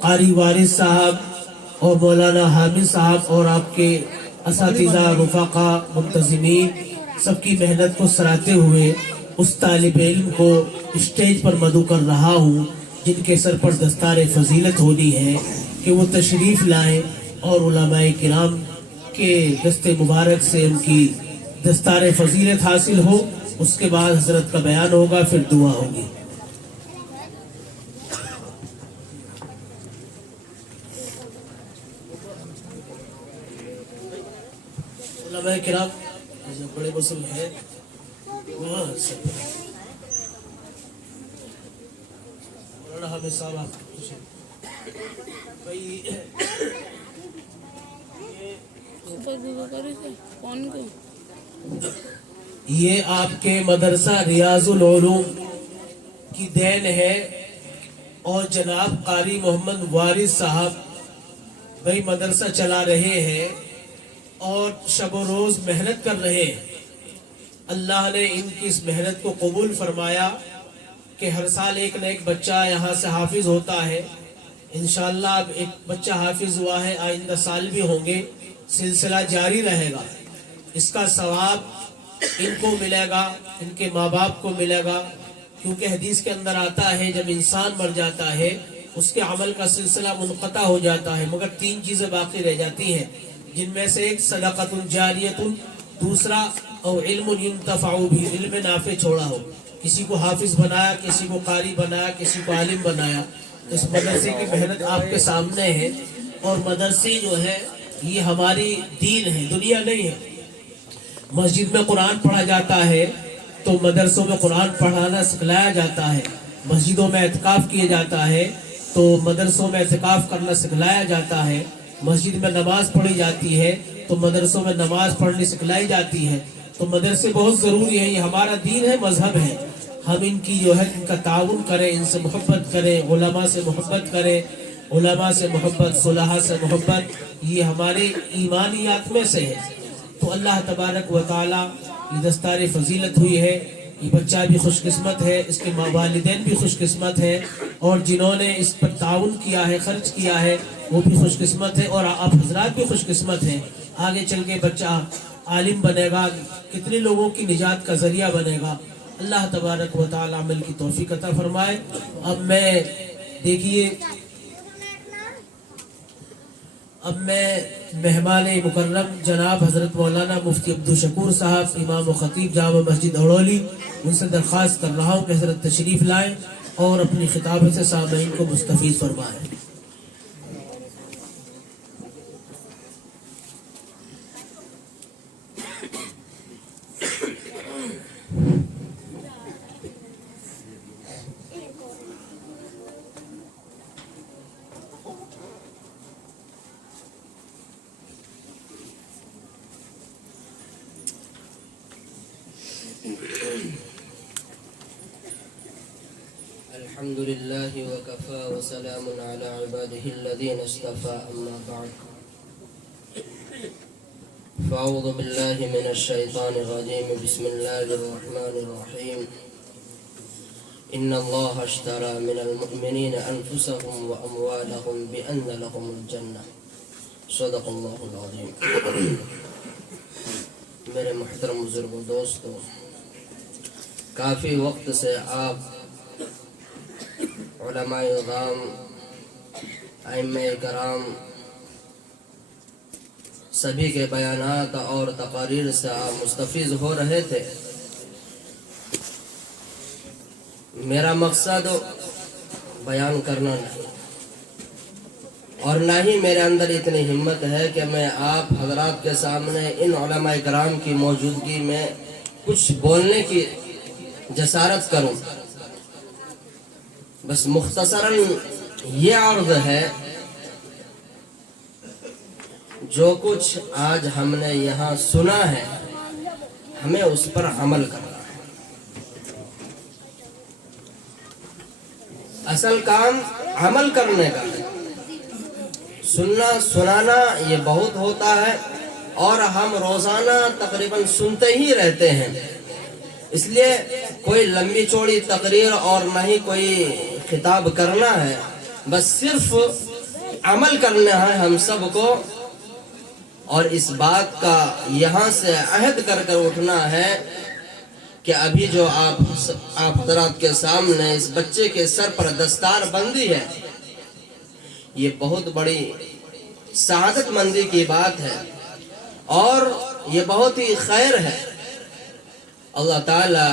قاری وارث صاحب اور مولانا حامد صاحب اور آپ کے اساتذہ رفقا منتظمین سب کی محنت کو سراہتے ہوئے اس طالب علم کو اسٹیج پر مدعو کر رہا ہوں جن کے سر پر دستار فضیلت ہونی ہے کہ وہ تشریف لائیں اور علماء کرام کے دست مبارک سے ان کی دستار فضیلت حاصل ہو. اس کے بعد حضرت کا بیان ہوگا، پھر دعا ہوگی. علماء کرام جو بڑے مسلم ہیں حامد صاحب آپ کون کو یہ آپ کے مدرسہ ریاض العلوم کی دین ہے، اور جناب قاری محمد وارث صاحب بھائی مدرسہ چلا رہے ہیں اور شب و روز محنت کر رہے ہیں۔ اللہ نے ان کی اس محنت کو قبول فرمایا کہ ہر سال ایک نہ ایک بچہ یہاں سے حافظ ہوتا ہے۔ انشاءاللہ اب ایک بچہ حافظ ہوا ہے، آئندہ سال بھی ہوں گے، سلسلہ جاری رہے گا۔ اس کا ثواب ان کو ملے گا، ان کے ماں باپ کو ملے گا، کیونکہ حدیث کے اندر آتا ہے جب انسان مر جاتا ہے اس کے عمل کا سلسلہ منقطع ہو جاتا ہے، مگر تین چیزیں باقی رہ جاتی ہیں، جن میں سے ایک صدقۃ جاریۃ، دوسرا اور علم ينتفع بھی، علم نافع چھوڑا ہو، کسی کو حافظ بنایا، کسی کو قاری بنایا، کسی کو عالم بنایا۔ اس مدرسے کی محنت آپ کے سامنے ہے، اور مدرسے جو ہے یہ ہماری دین ہے، دنیا نہیں ہے۔ مسجد میں قرآن پڑھا جاتا ہے تو مدرسوں میں قرآن پڑھانا سکھلایا جاتا ہے، مسجدوں میں اعتکاف کیا جاتا ہے تو مدرسوں میں اعتکاف کرنا سکھلایا جاتا ہے، مسجد میں نماز پڑھی جاتی ہے تو مدرسوں میں نماز پڑھنی سکھلائی جاتی ہے۔ تو مدرسے بہت ضروری ہے، یہ ہمارا دین ہے، مذہب ہے۔ ہم ان کی جو ہے ان کا تعاون کریں، ان سے محبت کریں، علماء سے محبت کریں، علماء سے محبت، صلحاء سے محبت، یہ ہمارے ایمانیات میں سے ہے۔ تو اللہ تبارک و تعالی یہ دستار فضیلت ہوئی ہے، یہ بچہ بھی خوش قسمت ہے، اس کے والدین بھی خوش قسمت ہے، اور جنہوں نے اس پر تعاون کیا ہے، خرچ کیا ہے، وہ بھی خوش قسمت ہے، اور آپ حضرات بھی خوش قسمت ہیں۔ آگے چل کے بچہ عالم بنے گا، کتنے لوگوں کی نجات کا ذریعہ بنے گا۔ اللہ تبارک و تعالی عمل کی توفیق عطا فرمائے۔ اب میں مہمان مکرم جناب حضرت مولانا مفتی عبدالشکور صاحب امام و خطیب جامع مسجد اڑولی، ان سے درخواست کر رہا ہوں کہ حضرت تشریف لائیں اور اپنی خطابت سے سامعین کو مستفیض فرمائیں۔ الحمد لله وكفى وسلام على عباده الذين اصطفى، أما بعد فأعوذ بالله من الشيطان الرجيم، بسم الله الرحمن الرحيم، إن الله اشترى من المؤمنين أنفسهم وأموالهم بأن لهم الجنة، صدق الله العظيم۔ میرے محترم بزرگ و دوستو، کافی وقت سے آپ علماء اعظام، ائمہ کرام سبھی کے بیانات اور تقاریر سے آپ مستفیض ہو رہے تھے۔ میرا مقصد بیان کرنا نہیں، اور نہ ہی میرے اندر اتنی ہمت ہے کہ میں آپ حضرات کے سامنے ان علماء کرام کی موجودگی میں کچھ بولنے کی جسارت کروں۔ بس مختصراً یہ عرض ہے، جو کچھ آج ہم نے یہاں سنا ہے ہمیں اس پر عمل کرنا ہے۔ اصل کام عمل کرنے کا ہے، سننا سنانا یہ بہت ہوتا ہے، اور ہم روزانہ تقریباً سنتے ہی رہتے ہیں، اس لیے کوئی لمبی چوڑی تقریر اور نہ ہی کوئی خطاب کرنا ہے، بس صرف عمل کرنا ہے ہم سب کو، اور اس بات کا یہاں سے عہد کر اٹھنا ہے کہ ابھی جو آپ حضرات کے سامنے اس بچے کے سر پر دستار بندی ہے، یہ بہت بڑی سعادت مندی کی بات ہے، اور یہ بہت ہی خیر ہے۔ اللہ تعالیٰ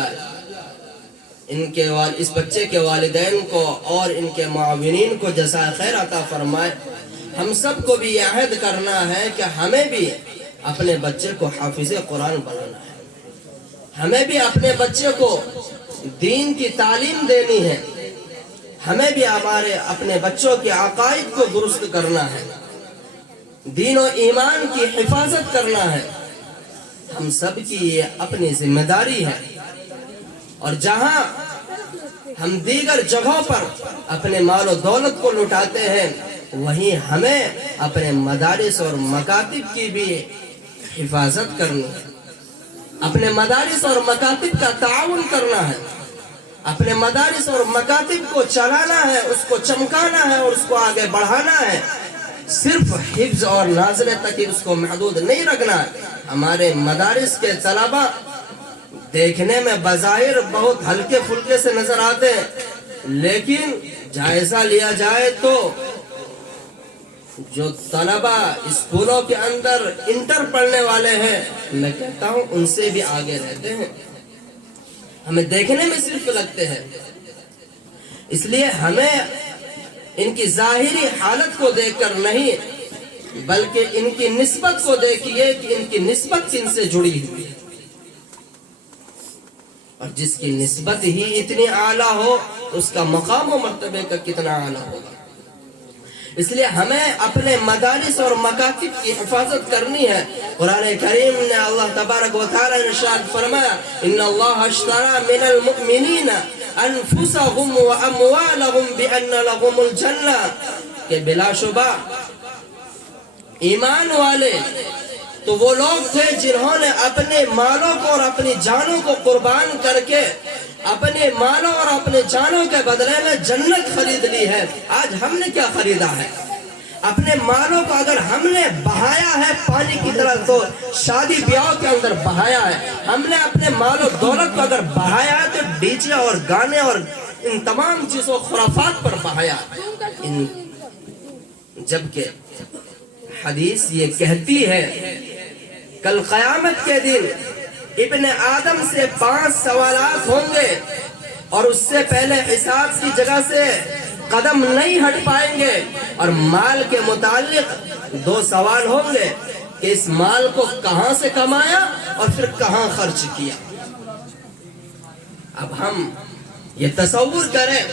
اس بچے کے والدین کو اور ان کے معاونین کو جزائے خیر عطا فرمائے۔ ہم سب کو بھی یہ عہد کرنا ہے کہ ہمیں بھی اپنے بچے کو حافظ قرآن بنانا ہے، ہمیں بھی اپنے بچے کو دین کی تعلیم دینی ہے، ہمیں بھی اپنے بچوں کے عقائد کو درست کرنا ہے، دین و ایمان کی حفاظت کرنا ہے، ہم سب کی یہ اپنی ذمہ داری ہے، اور جہاں ہم دیگر جگہوں پر اپنے مال و دولت کو لٹاتے ہیں، وہیں ہمیں اپنے مدارس اور مکاتب کی بھی حفاظت کرنی ہے، اپنے مدارس اور مکاتب کا تعاون کرنا ہے، اپنے مدارس اور مکاتب کو چلانا ہے، اس کو چمکانا ہے اور اس کو آگے بڑھانا ہے۔ صرف حفظ اور نازلے تک ہی اس کو محدود نہیں رکھنا ہے۔ ہمارے مدارس کے طلبہ دیکھنے میں بظاہر بہت ہلکے پھلکے سے نظر آتے ہیں، لیکن جائزہ لیا جائے تو جو طلبہ اسکولوں کے اندر انٹر پڑھنے والے ہیں، میں کہتا ہوں ان سے بھی آگے رہتے ہیں، ہمیں دیکھنے میں صرف لگتے ہیں۔ اس لیے ہمیں ان کی ظاہری حالت کو دیکھ کر نہیں، بلکہ ان کی نسبت کو دیکھیے کہ ان کی نسبت کن سے جڑی ہوئی ہے، اور جس کی نسبت ہی اتنی اعلیٰ ہو اس کا مقام و مرتبے کا کتنا اعلیٰ ہوگا۔ اس لیے ہمیں اپنے مدارس اور مکاتب کی حفاظت کرنی ہے۔ قرآن کریم نے اللہ تبارک و تعالی نے ارشاد فرمایا، ان اللہ اشترى من المؤمنین انفسهم واموالهم بان لهم الجنہ، کہ بلا شبہ ایمان والے تو وہ لوگ تھے جنہوں نے اپنے مالوں کو اور اپنی جانوں کو قربان کر کے اپنے مالوں اور اپنے جانوں کے بدلے میں جنت خرید لی ہے۔ آج ہم نے کیا خریدا ہے؟ اپنے مالوں کو اگر ہم نے بہایا ہے پانی کی طرح تو شادی بیاہ کے اندر بہایا ہے، ہم نے اپنے مال و دولت کو اگر بہایا ہے تو ڈی جے اور گانے اور ان تمام چیزوں خرافات پر بہایا ہے۔ جبکہ حدیث یہ کہتی ہے کل قیامت کے دن ابن آدم سے 5 سوالات ہوں گے، اور اس سے پہلے حساب کی جگہ سے قدم نہیں ہٹ پائیں گے، اور مال کے متعلق 2 سوال ہوں گے کہ اس مال کو کہاں سے کمایا اور پھر کہاں خرچ کیا۔ اب ہم یہ تصور کریں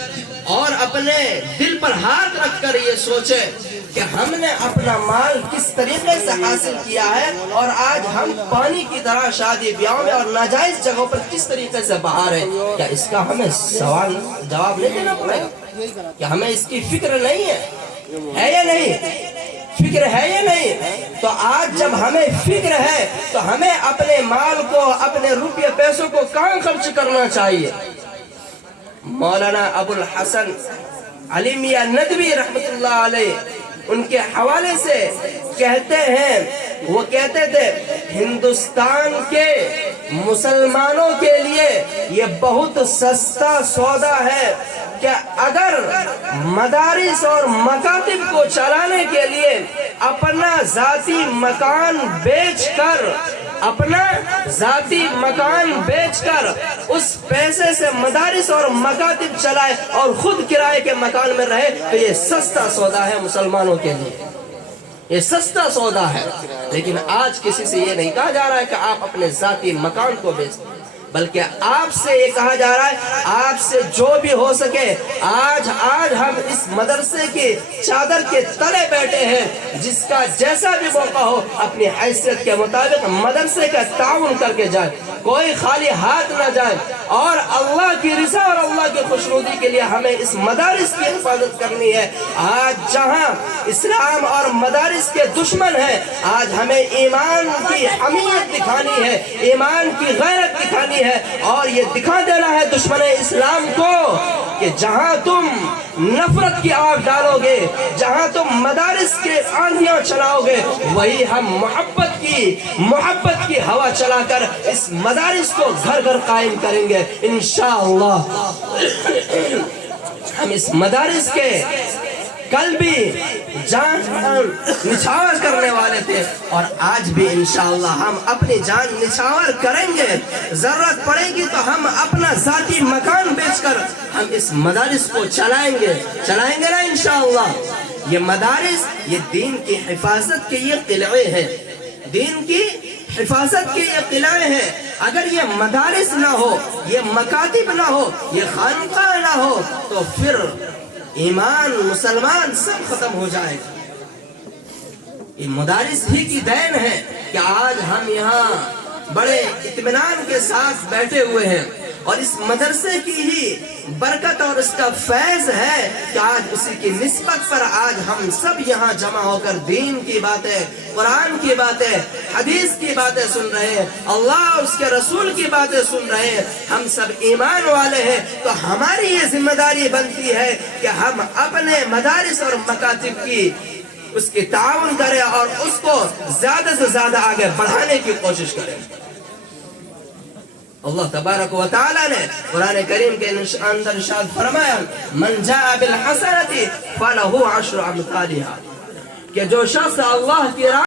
اور اپنے دل پر ہاتھ رکھ کر یہ سوچیں کہ ہم نے اپنا مال کس طریقے سے حاصل کیا ہے، اور آج ہم پانی کی طرح شادی بیاہ میں اور ناجائز جگہوں پر کس طریقے سے بہا رہے ہیں۔ کیا اس کا ہمیں سوال جواب نہیں دینا پڑے گا؟ کہ ہمیں اس کی فکر نہیں ہے یا نہیں؟ فکر ہے یا نہیں؟ تو آج جب ہمیں فکر ہے تو ہمیں اپنے مال کو، اپنے روپے پیسوں کو کہاں خرچ کرنا چاہیے؟ مولانا ابو الحسن علی میاں ندوی رحمت اللہ علیہ ان کے حوالے سے کہتے ہیں، وہ کہتے تھے ہندوستان کے مسلمانوں کے لیے یہ بہت سستا سودا ہے کہ اگر مدارس اور مکاتب کو چلانے کے لیے اپنا ذاتی مکان بیچ کر اس پیسے سے مدارس اور مکاتب چلائے اور خود کرائے کے مکان میں رہے، تو یہ سستا سودا ہے مسلمانوں کے لیے، یہ سستا سودا ہے۔ لیکن آج کسی سے یہ نہیں کہا جا رہا ہے کہ آپ اپنے ذاتی مکان کو بیچ دیں، بلکہ آپ سے یہ کہا جا رہا ہے آپ سے جو بھی ہو سکے آج ہم اس مدرسے کی چادر کے تلے بیٹھے ہیں، جس کا جیسا بھی موقع ہو اپنی حیثیت کے مطابق مدرسے کا تعاون کر کے جائے، کوئی خالی ہاتھ نہ جائے، اور اللہ کی رضا اور اللہ کی خوشنودی کے لیے ہمیں اس مدارس کی حفاظت کرنی ہے۔ آج جہاں اسلام اور مدارس کے دشمن ہیں، آج ہمیں ایمان کی حمیت دکھانی ہے، ایمان کی غیرت دکھانی ہے، اور یہ دکھا دینا ہے دشمن اسلام کو کہ جہاں تم نفرت کی آگ ڈالو گے، جہاں تم مدارس کے آندھیاں چلاؤ گے، وہی ہم محبت کی ہوا چلا کر اس مدارس کو گھر گھر قائم کریں گے انشاءاللہ۔ ہم اس مدارس کے کل بھی جان نچھاور کرنے والے تھے، اور آج بھی انشاءاللہ ہم اپنی جان نچھاور کریں گے۔ ضرورت پڑے گی تو ہم اپنا ذاتی مکان بیچ کر ہم اس مدارس کو چلائیں گے نا انشاءاللہ۔ یہ مدارس یہ دین کی حفاظت کے یہ قلعے ہیں، دین کی حفاظت کے یہ قلعے ہیں۔ اگر یہ مدارس نہ ہو، یہ مکاتب نہ ہو، یہ خانقاہ نہ ہو، تو پھر ایمان مسلمان سب ختم ہو جائے گا۔ یہ مدارس ہی کی دین ہے کہ آج ہم یہاں بڑے اطمینان کے ساتھ بیٹھے ہوئے ہیں، اور اس مدرسے کی ہی برکت اور اس کا فیض ہے کہ آج اسی کی نسبت پر آج ہم سب یہاں جمع ہو کر دین کی باتیں، قرآن کی باتیں، حدیث کی باتیں سن رہے ہیں، اللہ اور اس کے رسول کی باتیں سن رہے ہیں۔ ہم سب ایمان والے ہیں، تو ہماری یہ ذمہ داری بنتی ہے کہ ہم اپنے مدارس اور مکاتب کی اس کی تعاون کریں اور اس کو زیادہ سے زیادہ آگے بڑھانے کی کوشش کریں۔ اللہ تبارک و تعالی نے قرآن کریم کے اندر ارشاد فرمایا من جاء بالحسنۃ فلہ عشر امثالها، کہ جو شخص اللہ کی راہ